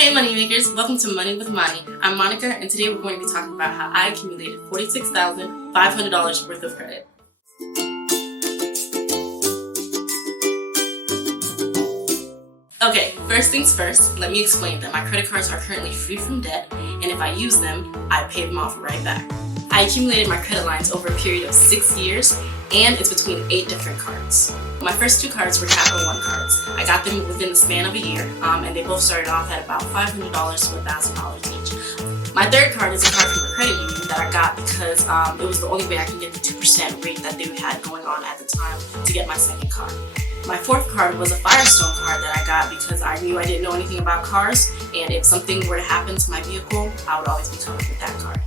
Hey Moneymakers, welcome to Money with Mani. I'm Monica, and today we're going to be talking about how I accumulated $46,500 worth of credit. Okay, first things first, let me explain that my credit cards are currently free from debt, and if I use them, I pay them off right back. I accumulated my credit lines over a period of 6 years, and it's between 8 different cards. My first 2 cards were Capital One cards. I got them within the span of a year, and they both started off at about $500 to $1,000 each. My third card is a card from a credit union that I got because it was the only way I could get the 2% rate that they had going on at the time to get my second card. My fourth card was a Firestone card that I got because I knew I didn't know anything about cars, and if something were to happen to my vehicle, I would always be covered with that card.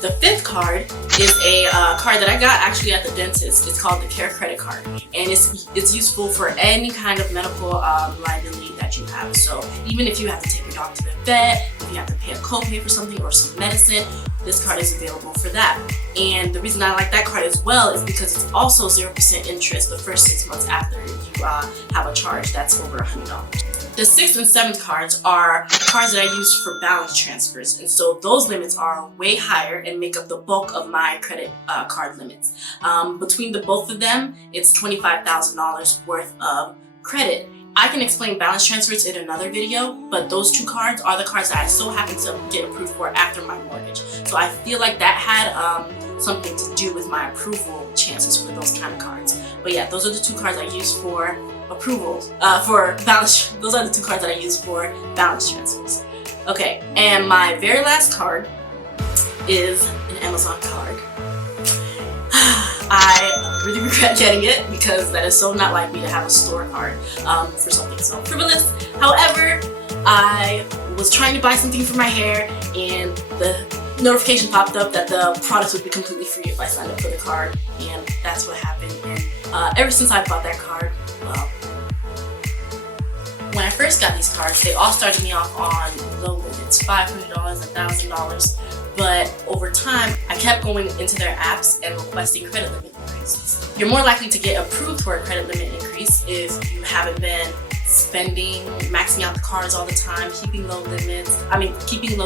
The fifth card is a card that I got actually at the dentist. It's called the Care Credit Card, and it's useful for any kind of medical liability that you have. So even if you have to take your dog to the vet, if you have to pay a copay for something or some medicine, this card is available for that. And the reason I like that card as well is because it's also 0% interest the first 6 months after you have a charge that's over $100. The 6th and 7th cards are cards that I use for balance transfers, and so those limits are way higher and make up the bulk of my credit card limits. Between the both of them, it's $25,000 worth of credit. I can explain balance transfers in another video, but those 2 cards are the cards that I so happen to get approved for after my mortgage. So I feel like that had something to do with my approval chances for those kind of cards. But yeah, those are the 2 cards I use for approvals, for balance. Those are the 2 cards that I use for balance transfers. Okay, and my very last card is an Amazon card. I really regret getting it because that is so not like me to have a store card for something so frivolous. However, I was trying to buy something for my hair and the notification popped up that the product would be completely free if I signed up for the card, and that's what happened. And ever since I bought that card, well, when I first got these cards, they all started me off on low limits, $500, $1,000. But over time, I kept going into their apps and requesting credit limit increases. You're more likely to get approved for a credit limit increase if you haven't been spending, maxing out the cards all the time, keeping low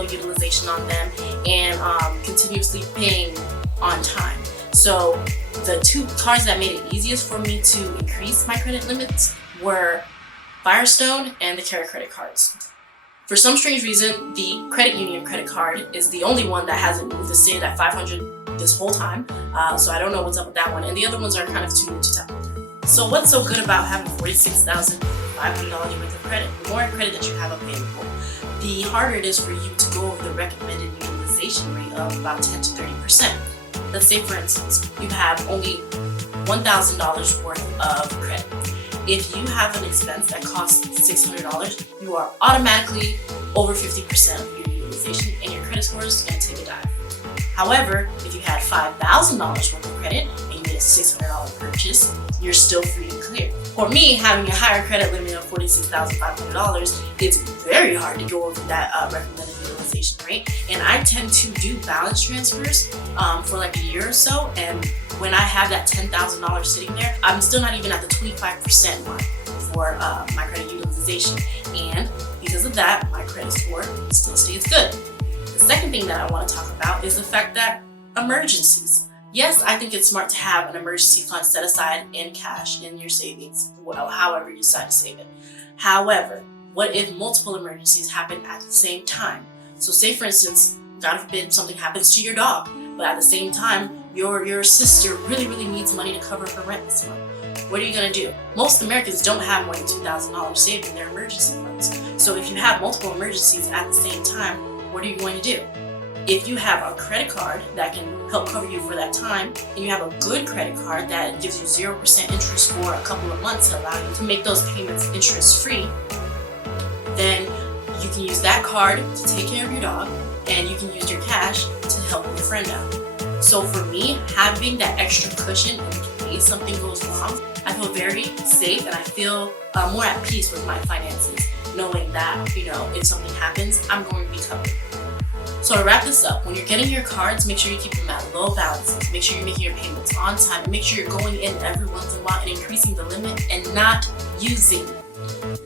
utilization on them, and continuously paying on time. So the 2 cards that made it easiest for me to increase my credit limits were Firestone and the Care Credit cards. For some strange reason, the credit union credit card is the only one that hasn't moved. It stayed at $500 this whole time, so I don't know what's up with that one. And the other ones are kind of too new to tell. So what's so good about having $46,500 worth of credit? The more credit that you have available, the harder it is for you to go over the recommended utilization rate of about 10 to 30%. Let's say, for instance, you have only $1,000 worth of credit. If you have an expense that costs $600, you are automatically over 50% of your utilization, and your credit score is going to take a dive. However, if you had $5,000 worth of credit and you made a $600 purchase, you're still free and clear. For me, having a higher credit limit of $46,500, it's very hard to go over that recommended utilization rate. And I tend to do balance transfers for like a year or so, and when I have that $10,000 sitting there, I'm still not even at the 25% mark for my credit utilization. And because of that, my credit score still stays good. The second thing that I want to talk about is the fact that emergencies. Yes, I think it's smart to have an emergency fund set aside in cash in your savings, however you decide to save it. However, what if multiple emergencies happen at the same time? So say, for instance, God forbid something happens to your dog, but at the same time, your sister really needs money to cover her rent this month. What are you going to do? Most Americans don't have more than $2,000 saved in their emergency funds. So if you have multiple emergencies at the same time, what are you going to do? If you have a credit card that can help cover you for that time, and you have a good credit card that gives you 0% interest for a couple of months to allow you to make those payments interest-free, then you can use that card to take care of your dog, and you can use your cash to help your friend out. So for me, having that extra cushion in case something goes wrong, I feel very safe and I feel more at peace with my finances, knowing that, if something happens, I'm going to be covered. So to wrap this up, when you're getting your cards, make sure you keep them at low balances. Make sure you're making your payments on time. And make sure you're going in every once in a while and increasing the limit and not using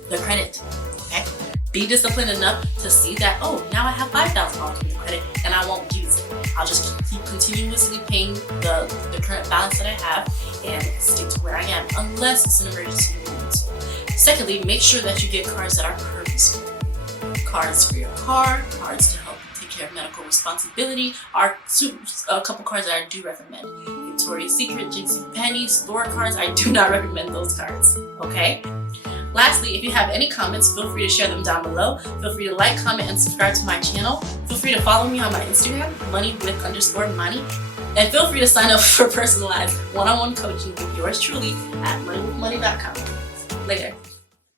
the credit. Okay? Be disciplined enough to see that, oh, now I have $5,000 worth of credit and I won't use it. I'll just keep continuously paying the current balance that I have and stick to where I am unless it's an emergency need. Secondly, make sure that you get cards that are purposeful. Cards for your car, cards to help take care of medical responsibility are a couple cards that I do recommend. Victoria's Secret, JCPenney, store cards, I do not recommend those cards, okay? Lastly, if you have any comments, feel free to share them down below. Feel free to like, comment, and subscribe to my channel. Feel free to follow me on my Instagram, moneywith_Mani. And feel free to sign up for personalized one-on-one coaching with yours truly at moneywithmoney.com. Later.